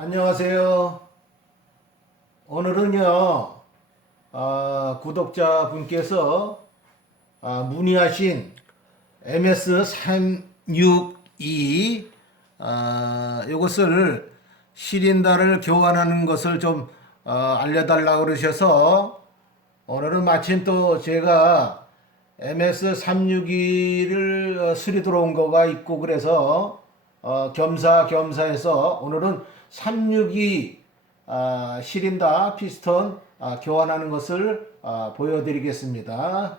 안녕하세요. 오늘은요, 구독자분께서 문의하신 MS362 이것을 시린다를 교환하는 것을 좀 알려달라고 그러셔서 오늘은 마침 또 제가 MS362를 수리 들어온 거가 있고 그래서 겸사겸사해서 오늘은 362 시린다 피스톤 교환하는 것을 보여드리겠습니다.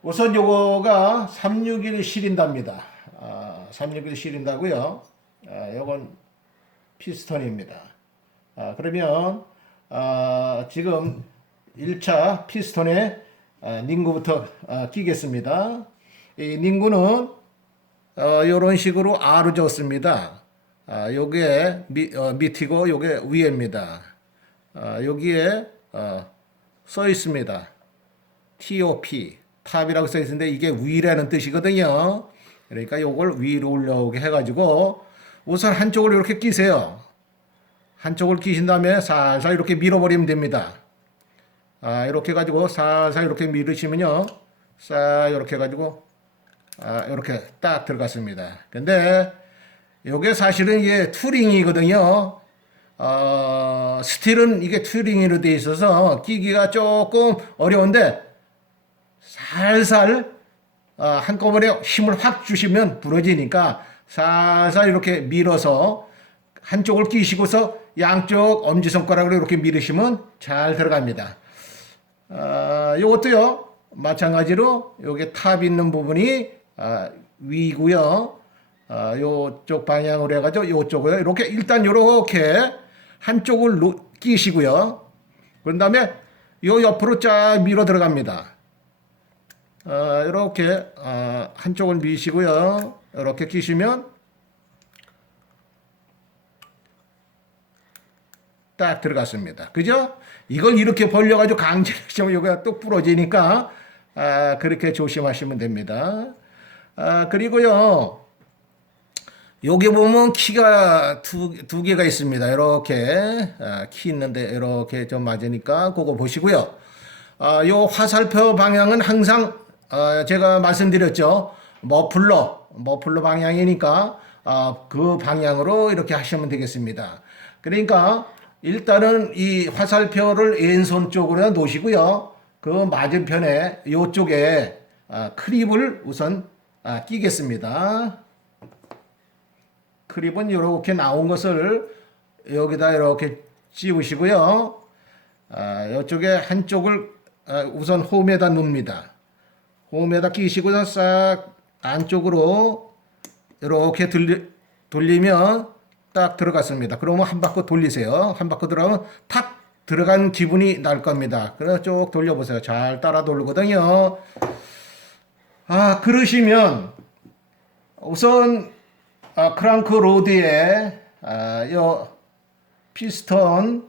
우선 요거가 361 시린다입니다. 361 시린다고요. 요건 피스톤입니다. 그러면 지금 1차 피스톤에 닝구부터 끼겠습니다. 이 닝구는 이런 식으로 R을 줬습니다. 요게 밑이고 요게 위입니다. 여기에 써 있습니다. TOP 탑이라고 써 있는데 이게 위라는 뜻이거든요. 그러니까 요걸 위로 올라오게 해가지고 우선 한쪽을 이렇게 끼세요. 한쪽을 끼신 다음에 살살 이렇게 밀어버리면 됩니다. 이렇게 해가지고 살살 이렇게 밀으시면요, 싹 이렇게 해가지고 이렇게 딱 들어갔습니다. 근데 요게 사실은 이게 투링이거든요. 스틸은 이게 투링으로 되어 있어서 끼기가 조금 어려운데 살살 한꺼번에 힘을 확 주시면 부러지니까 살살 이렇게 밀어서 한쪽을 끼시고서 양쪽 엄지손가락으로 이렇게 밀으시면 잘 들어갑니다. 요것도요 마찬가지로 요게 탑 있는 부분이 위고요. 요쪽 방향으로 해가지고 요쪽을 이렇게 일단 요렇게 한쪽을 끼시고요. 그런 다음에 요 옆으로 쫙 밀어 들어갑니다. 이렇게 한쪽을 미시고요. 이렇게 끼시면 딱 들어갔습니다. 그죠? 이걸 이렇게 벌려가지고 강제로 하시면 여기가 또 부러지니까 그렇게 조심하시면 됩니다. 그리고요. 여기 보면 키가 두 개가 있습니다. 이렇게 키 있는데 이렇게 좀 맞으니까 그거 보시고요. 요 화살표 방향은 항상 제가 말씀드렸죠. 머플러 방향이니까 그 방향으로 이렇게 하시면 되겠습니다. 그러니까 일단은 이 화살표를 왼손 쪽으로 놓으시고요. 그 맞은편에 요쪽에 크립을 우선 끼겠습니다. 크립은 이렇게 나온 것을 여기다 이렇게 찝으시고요. 이쪽에 한쪽을 우선 홈에다 놓습니다. 홈에다 끼시고서 싹 안쪽으로 이렇게 돌리면 딱 들어갔습니다. 그러면 한 바퀴 돌리세요. 한 바퀴 들어가면 탁 들어간 기분이 날 겁니다. 그래서 쭉 돌려보세요. 잘 따라 돌거든요. 그러시면 우선 크랑크 로드에 요 피스톤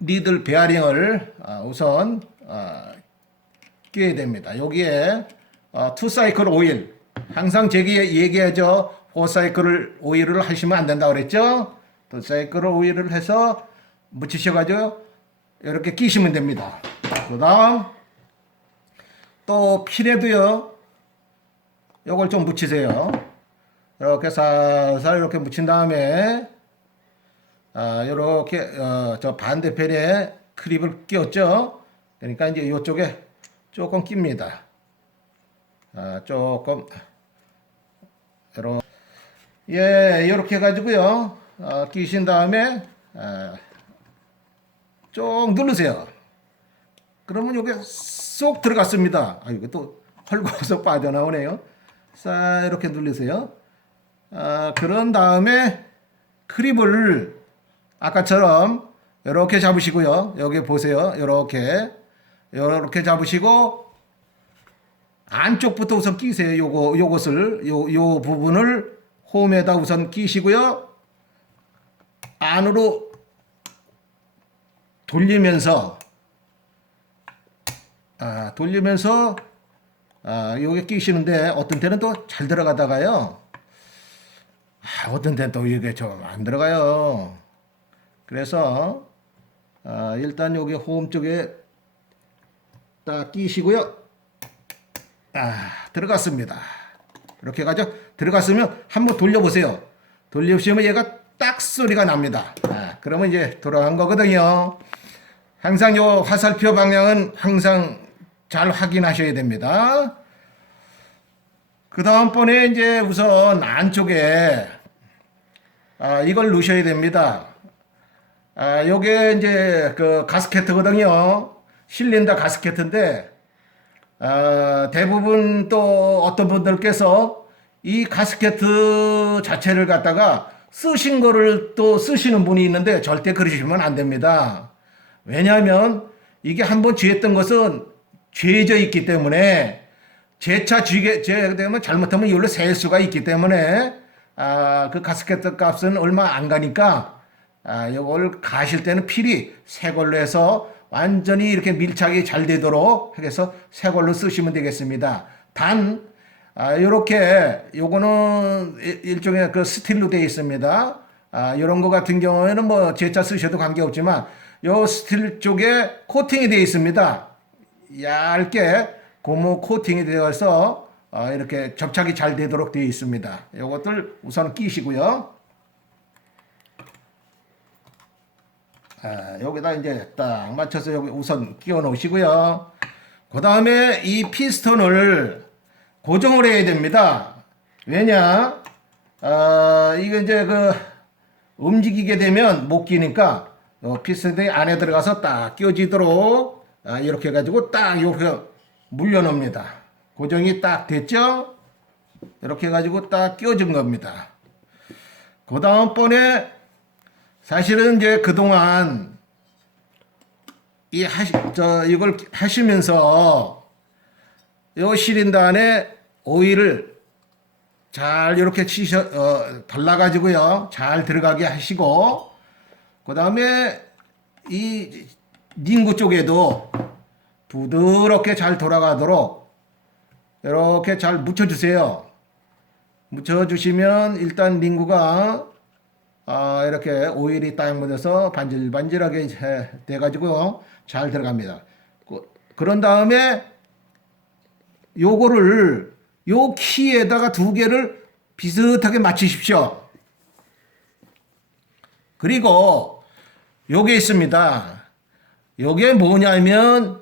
니들 베어링을 우선 끼워야 됩니다. 여기에 투 사이클 오일, 항상 제게 얘기하죠. 4사이클 오일을 하시면 안 된다고 그랬죠. 투 사이클 오일을 해서 묻히셔가지고 이렇게 끼시면 됩니다. 그 다음 또 필에도요, 요걸 좀 묻히세요. 이렇게 살살 이렇게 묻힌 다음에 요렇게 저 반대편에 크립을 끼웠죠. 그러니까 이제 이쪽에 조금 낍니다. 조금 이렇게 해가지고요. 끼신 다음에 쭉 누르세요. 그러면 요게 쏙 들어갔습니다. 이거 또 헐거워서 빠져나오네요. 싹 이렇게 누르세요. 그런 다음에 크립을 아까처럼 이렇게 잡으시고요. 여기 보세요. 이렇게 잡으시고 안쪽부터 우선 끼세요. 요것을 요 부분을 홈에다 우선 끼시고요. 안으로 돌리면서 요게 끼시는데 어떤 때는 또 잘 들어가다가요. 어떤 데는 또 이게 좀 안 들어가요. 그래서 일단 여기 홈 쪽에 딱 끼시고요. 들어갔습니다. 이렇게 가죠. 들어갔으면 한번 돌려보세요. 돌려보시면 얘가 딱 소리가 납니다. 그러면 이제 돌아간 거거든요. 항상 요 화살표 방향은 항상 잘 확인하셔야 됩니다. 그 다음번에 이제 우선 안쪽에 이걸 넣으셔야 됩니다. 요게 이제 그 가스켓거든요. 실린더 가스켓인데 대부분 또 어떤 분들께서 이 가스켓 자체를 갖다가 쓰신 거를 또 쓰시는 분이 있는데 절대 그러시면 안 됩니다. 왜냐하면 이게 한번 쥐었던 것은 쥐어져 있기 때문에 재차 쥐게 되면 잘못하면 이걸로 셀 수가 있기 때문에 그 가스켓 값은 얼마 안 가니까 이걸 가실 때는 필히 새 걸로 해서 완전히 이렇게 밀착이 잘 되도록 해서 새 걸로 쓰시면 되겠습니다. 단 요렇게 요거는 일종의 그 스틸로 되어 있습니다. 요런 거 같은 경우에는 뭐 재차 쓰셔도 관계없지만 요 스틸 쪽에 코팅이 되어 있습니다. 얇게 고무 코팅이 되어서 이렇게 접착이 잘 되도록 되어 있습니다. 요것들 우선 끼시고요. 여기다 이제 딱 맞춰서 여기 우선 끼워 놓으시고요. 그 다음에 이 피스톤을 고정을 해야 됩니다. 왜냐? 이거 이제 그 움직이게 되면 못 끼니까 피스톤이 안에 들어가서 딱 끼워지도록 이렇게 해가지고 딱 이렇게 물려 놓습니다. 고정이 딱 됐죠? 이렇게 해가지고 딱 끼워준 겁니다. 그 다음번에 사실은 이제 그동안 이걸 하시면서 요 실린더 안에 오일을 잘 이렇게 발라가지고요. 잘 들어가게 하시고, 그 다음에 이 닝구 쪽에도 부드럽게 잘 돌아가도록 이렇게 잘 묻혀주세요. 묻혀주시면 일단 닝구가 이렇게 오일이 딱 묻어서 반질반질하게 돼가지고 잘 들어갑니다. 그런 다음에 요거를 요 키에다가 두 개를 비슷하게 맞추십시오. 그리고 요게 있습니다. 요게 뭐냐면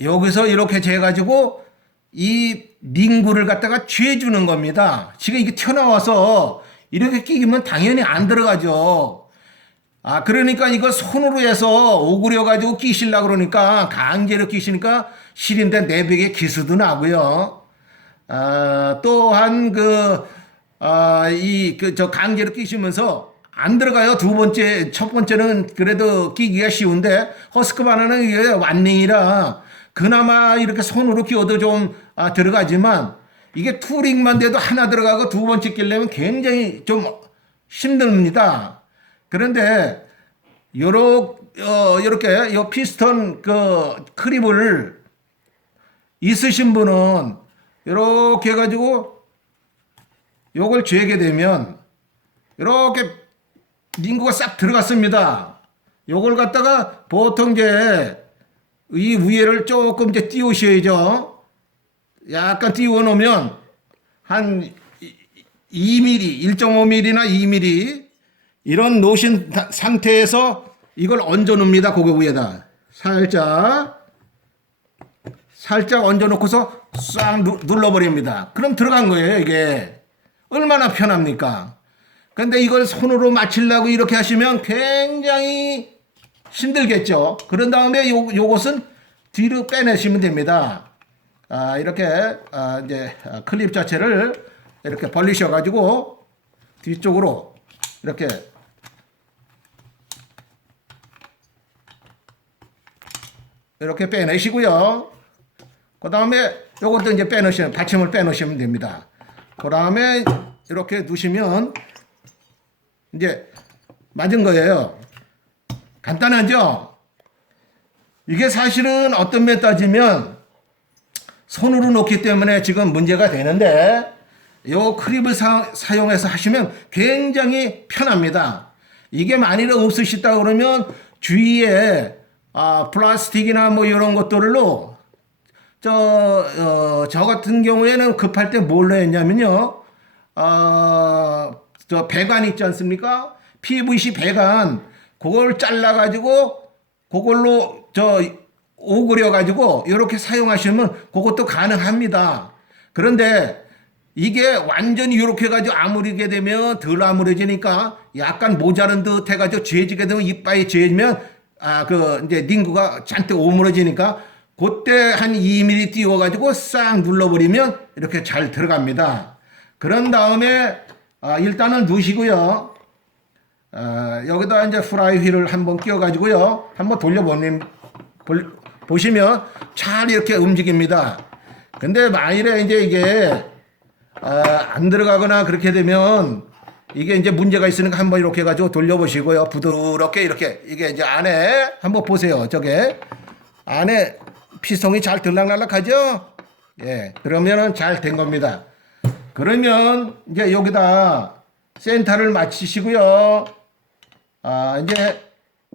여기서 이렇게 재가지고 이 닝구를 갖다가 쥐어주는 겁니다. 지금 이게 튀어나와서 이렇게 끼기면 당연히 안 들어가죠. 그러니까 이거 손으로 해서 오그려가지고 끼시려고 그러니까 강제로 끼시니까 실인데 내벽에 기스도 나고요. 또한 저 강제로 끼시면서 안 들어가요. 첫 번째는 그래도 끼기가 쉬운데 허스크바나는 이게 완링이라 그나마 이렇게 손으로 끼워도 좀 들어가지만 이게 투링만 돼도 하나 들어가고 두 번째 끼려면 굉장히 좀 힘듭니다. 그런데 요렇게 요 피스톤 크립을 있으신 분은 요렇게 해가지고 요걸 쥐게 되면 요렇게 닝구가 싹 들어갔습니다. 요걸 갖다가 보통 이제 이 위에를 조금 이제 띄우셔야죠. 약간 띄워 놓으면 한 2mm, 1.5mm나 2mm 이런 놓으신 상태에서 이걸 얹어 놓습니다. 고개 위에다 살짝 얹어 놓고서 싹 눌러 버립니다. 그럼 들어간 거예요. 이게 얼마나 편합니까? 근데 이걸 손으로 맞추려고 이렇게 하시면 굉장히 힘들겠죠. 그런 다음에 요것은 뒤로 빼내시면 됩니다. 이렇게 이제 클립 자체를 이렇게 벌리셔 가지고 뒤쪽으로 이렇게 빼내시고요. 그 다음에 요것도 이제 받침을 빼놓으시면 됩니다. 그 다음에 이렇게 두시면 이제 맞은 거예요. 간단하죠? 이게 사실은 어떤 면 따지면 손으로 놓기 때문에 지금 문제가 되는데 요 크립을 사용해서 하시면 굉장히 편합니다. 이게 만일에 없으시다 그러면 주위에 플라스틱이나 뭐 이런 것들로 저 같은 경우에는 급할 때 뭘로 했냐면요. 저 배관 있지 않습니까? PVC 배관 그걸 잘라가지고 그걸로 오그려가지고 이렇게 사용하시면 그것도 가능합니다. 그런데 이게 완전히 이렇게 해가지고 아무리게 되면 덜 아무려지니까 약간 모자른 듯 해가지고 죄지게 되면 이빨이 죄지면 이제 닝구가 잔뜩 오므러지니까 그때 한 2mm 띄워가지고 싹 눌러버리면 이렇게 잘 들어갑니다. 그런 다음에 일단은 넣으시고요. 여기다 이제 프라이 휠을 한번 끼워가지고요. 한번 보시면 잘 이렇게 움직입니다. 근데 만일에 이제 이게 안 들어가거나 그렇게 되면 이게 이제 문제가 있으니까 한번 이렇게 해가지고 돌려보시고요. 부드럽게 이렇게 이게 이제 안에 한번 보세요. 저게 안에 피스통이 잘 들락날락하죠? 예, 그러면은 잘 된 겁니다. 그러면 이제 여기다 센터를 맞추시고요. 이제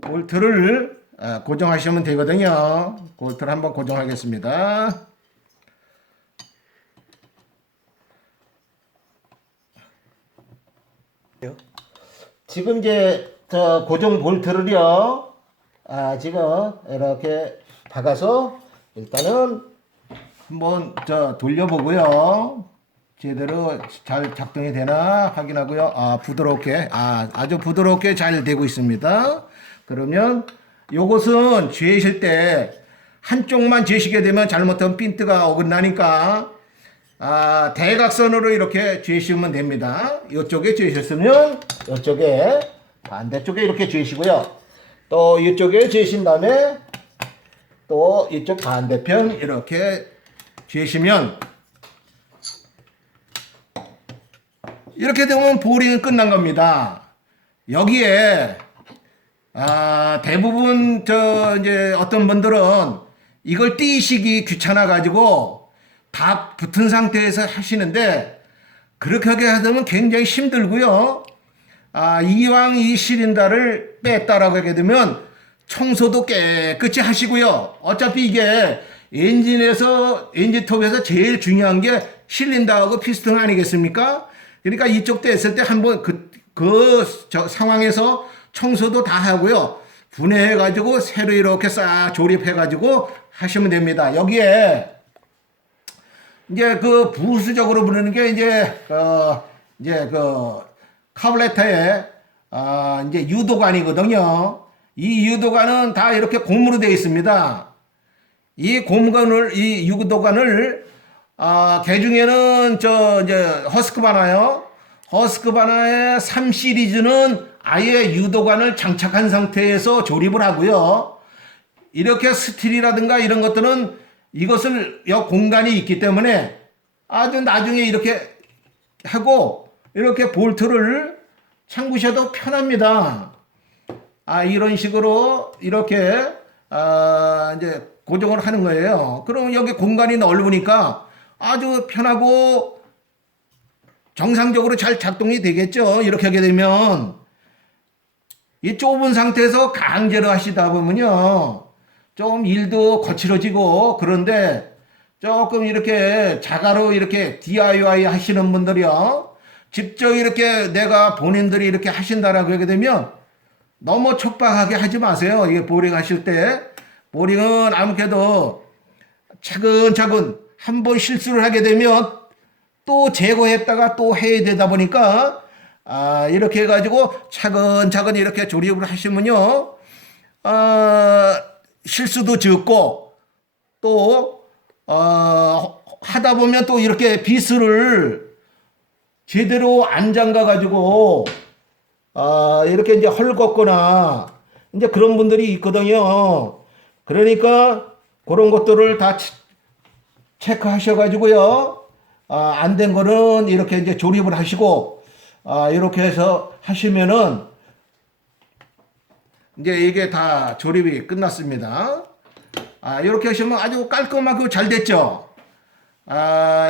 볼트를 고정하시면 되거든요. 볼트를 한번 고정하겠습니다. 지금 이제 저 고정 볼트를요, 지금 이렇게 박아서 일단은 한번 돌려보고요. 제대로 잘 작동이 되나 확인하고요. 부드럽게, 아주 부드럽게 잘 되고 있습니다. 그러면 요것은 죄실 때 한쪽만 죄시게 되면 잘못하면 핀트가 어긋나니까 대각선으로 이렇게 죄시면 됩니다. 이쪽에 죄셨으면 이쪽에 반대쪽에 이렇게 죄시고요. 또 이쪽에 죄신 다음에 또 이쪽 반대편 이렇게 죄시면 이렇게 되면 보링은 끝난 겁니다. 여기에 대부분 이제 어떤 분들은 이걸 띄시기 귀찮아 가지고 다 붙은 상태에서 하시는데 그렇게 하게 하면 굉장히 힘들고요. 이왕 이 시린더를 뺐다라고 하게 되면 청소도 깨끗이 하시고요. 어차피 이게 엔진톱에서 제일 중요한 게 실린더하고 피스톤 아니겠습니까? 그러니까 이쪽 뗐을 때 한번 저 상황에서 청소도 다 하고요. 분해해가지고 새로 이렇게 싹 조립해가지고 하시면 됩니다. 여기에 이제 부수적으로 부르는 게 이제 카블레터에 이제 유도관이거든요. 이 유도관은 다 이렇게 고무로 되어 있습니다. 이 유도관을 개중에는 이제 허스크바나요. 허스크바나의 3 시리즈는 아예 유도관을 장착한 상태에서 조립을 하고요. 이렇게 스틸이라든가 이런 것들은 이것을 공간이 있기 때문에 아주 나중에 이렇게 하고 이렇게 볼트를 잠그셔도 편합니다. 이런 식으로 이렇게 이제 고정을 하는 거예요. 그럼 여기 공간이 넓으니까 아주 편하고 정상적으로 잘 작동이 되겠죠. 이렇게 하게 되면 이 좁은 상태에서 강제로 하시다 보면요 좀 일도 거칠어지고 그런데 조금 이렇게 자가로 이렇게 DIY 하시는 분들이요 직접 이렇게 내가 본인들이 이렇게 하신다라고 하게 되면 너무 촉박하게 하지 마세요. 이게 보링 하실 때 보링은 아무래도 차근차근 한번 실수를 하게 되면 또 제거했다가 또 해야 되다 보니까 이렇게 해가지고 차근차근 이렇게 조립을 하시면요 실수도 적고 또 하다 보면 또 이렇게 비스를 제대로 안 잠가 가지고 이렇게 이제 헐겁거나 이제 그런 분들이 있거든요. 그러니까 그런 것들을 다 체크하셔 가지고요. 안 된 거는 이렇게 이제 조립을 하시고 이렇게 해서 하시면은 이제 이게 다 조립이 끝났습니다. 이렇게 하시면 아주 깔끔하고 잘 됐죠.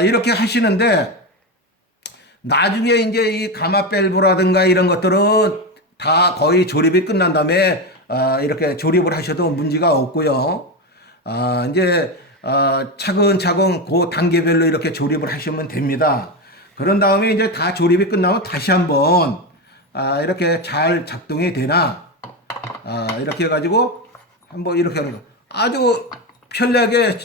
이렇게 하시는데 나중에 이제 이 가마 밸브라든가 이런 것들은 다 거의 조립이 끝난 다음에 이렇게 조립을 하셔도 문제가 없고요. 이제 차근차근 그 단계별로 이렇게 조립을 하시면 됩니다. 그런 다음에 이제 다 조립이 끝나면 다시 한번 이렇게 잘 작동이 되나 이렇게 해가지고 한번 이렇게 하는 거 아주 편리하게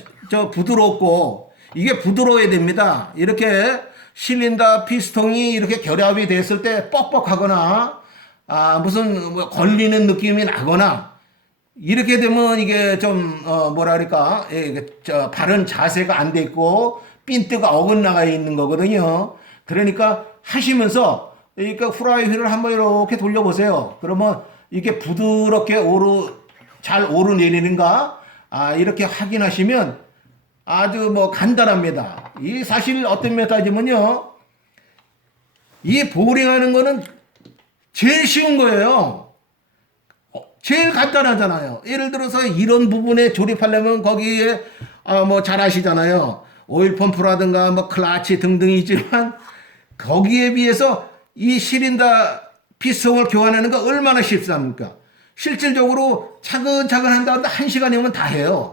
부드럽고 이게 부드러워야 됩니다. 이렇게 실린더 피스통이 이렇게 결합이 됐을 때 뻑뻑하거나 무슨 뭐 걸리는 느낌이 나거나 이렇게 되면 이게 좀 뭐라 그럴까 바른 자세가 안 돼 있고 핀트가 어긋나가 있는 거거든요. 그러니까 하시면서 그러니까 후라이휘를 한번 이렇게 돌려보세요. 그러면 이게 부드럽게 잘 오르내리는가 이렇게 확인하시면 아주 뭐 간단합니다. 이 사실 어떤 면에서 따지면요, 이 보링하는 거는 제일 쉬운 거예요. 제일 간단하잖아요. 예를 들어서 이런 부분에 조립하려면 거기에 뭐 잘 아시잖아요. 오일 펌프라든가 뭐 클러치 등등이 있지만 거기에 비해서 이 실린더 피스통을 교환하는 거 얼마나 쉽습니까? 실질적으로 차근차근 한다고 1시간이면 다 해요.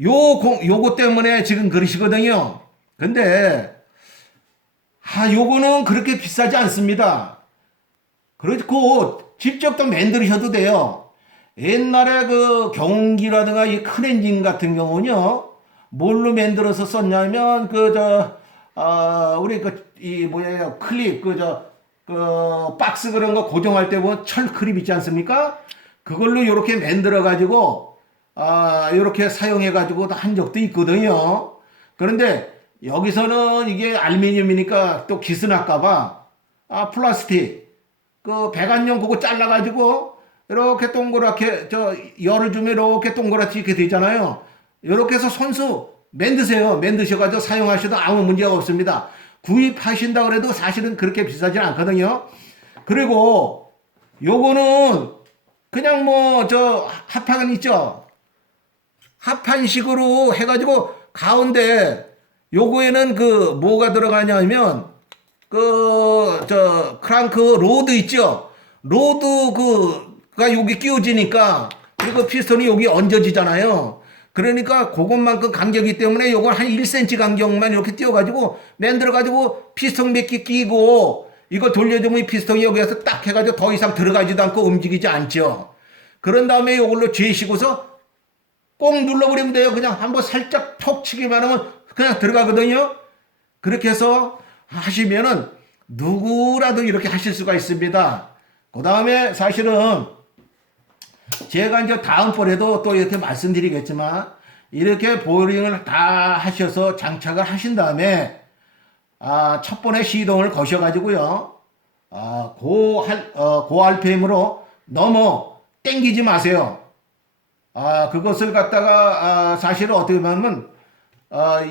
요거 때문에 지금 그러시거든요. 근데 요거는 그렇게 비싸지 않습니다. 그렇고 직접 또 만드셔도 돼요. 옛날에 그 경운기라든가 이 큰 엔진 같은 경우는요, 뭘로 만들어서 썼냐면 우리 이 뭐예요, 클립 박스 그런 거 고정할 때 보면 철 클립 있지 않습니까? 그걸로 이렇게 만들어 가지고 이렇게 사용해 가지고 한 적도 있거든요. 그런데 여기서는 이게 알루미늄이니까 또 기스날까봐 플라스틱 배관용 그거 잘라가지고 이렇게 동그랗게 열을 주면 이렇게 동그랗게 이렇게 되잖아요. 이렇게 해서 손수 만드셔가지고 사용하셔도 아무 문제가 없습니다. 구입하신다 그래도 사실은 그렇게 비싸진 않거든요. 그리고 요거는 그냥 합판 있죠. 합판식으로 해가지고 가운데 요거에는 뭐가 들어가냐면 크랑크 로드 있죠. 로드가 여기 끼워지니까 그리고 피스톤이 여기 얹어지잖아요. 그러니까 그것만큼 간격이기 때문에 요걸 한 1cm 간격만 이렇게 띄워가지고 만들어가지고 피스톤 몇 개 끼고 이거 돌려주면 이 피스톤이 여기에서 딱 해가지고 더 이상 들어가지도 않고 움직이지 않죠. 그런 다음에 요걸로 죄시고서 꼭 눌러버리면 돼요. 그냥 한번 살짝 톡 치기만 하면 그냥 들어가거든요. 그렇게 해서 하시면은 누구라도 이렇게 하실 수가 있습니다. 그 다음에 사실은 제가 이제 다음번에도 또 이렇게 말씀드리겠지만 이렇게 보링을 다 하셔서 장착을 하신 다음에 첫 번에 시동을 거셔가지고요. 고 RPM으로 너무 땡기지 마세요. 그것을 갖다가 사실은 어떻게 보면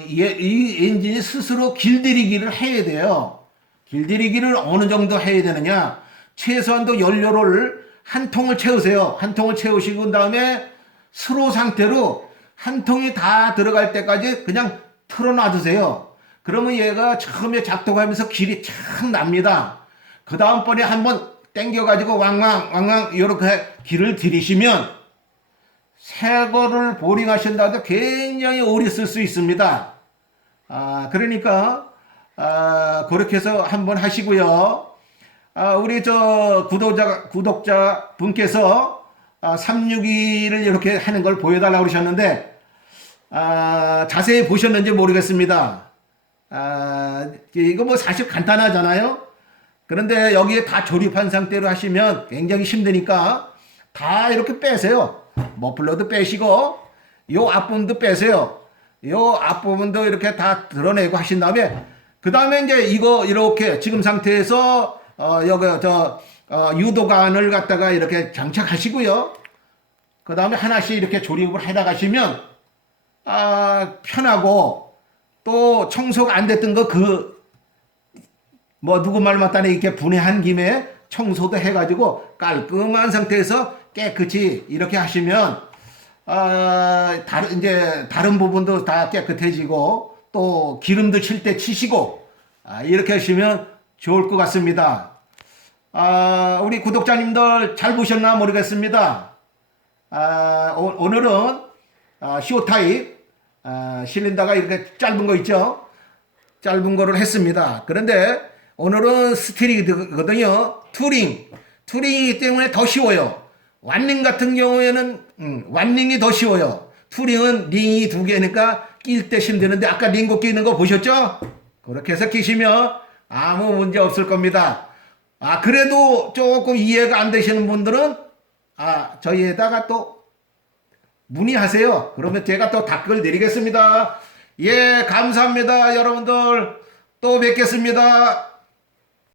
이 엔진이 스스로 길들이기를 해야 돼요. 길들이기를 어느 정도 해야 되느냐? 최소한도 연료를 한 통을 채우세요. 한 통을 채우시고 그 다음에 스로 상태로 한 통이 다 들어갈 때까지 그냥 틀어놔두세요. 그러면 얘가 처음에 작동하면서 길이 착 납니다. 그 다음번에 한번 당겨가지고 왕왕 이렇게 길을 들이시면 새 거를 보링하신다 해도 굉장히 오래 쓸 수 있습니다. 그러니까 그렇게 해서 한번 하시고요. 우리 구독자 분께서 362를 이렇게 하는 걸 보여달라고 그러셨는데 자세히 보셨는지 모르겠습니다. 이거 뭐 사실 간단하잖아요. 그런데 여기에 다 조립한 상태로 하시면 굉장히 힘드니까 다 이렇게 빼세요. 머플러도 빼시고 요 앞부분도 빼세요. 요 앞부분도 이렇게 다 드러내고 하신 다음에 그 다음에 이제 이거 이렇게 지금 상태에서 여기 유도관을 갖다가 이렇게 장착하시고요. 그 다음에 하나씩 이렇게 조립을 해 나가시면 편하고 또 청소가 안 됐던 거 누구 말 맞다니 이렇게 분해한 김에 청소도 해가지고 깔끔한 상태에서 깨끗이 이렇게 하시면 다른 부분도 다 깨끗해지고 또 기름도 칠 때 치시고 이렇게 하시면 좋을 것 같습니다. 우리 구독자님들 잘 보셨나 모르겠습니다. 오늘은 쇼 타입 실린더가 이렇게 짧은 거 있죠. 짧은 거를 했습니다. 그런데 오늘은 스틸이거든요. 투링이기 때문에 더 쉬워요. 완링 같은 경우에는 완링이 더 쉬워요. 투링은 링이 두 개니까 낄 때 힘드는데 아까 링고 끼는 거 보셨죠? 그렇게 해서 끼시면 아무 문제 없을 겁니다. 그래도 조금 이해가 안 되시는 분들은 저희에다가 또 문의하세요. 그러면 제가 또 댓글 드리겠습니다. 예, 감사합니다. 여러분들 또 뵙겠습니다.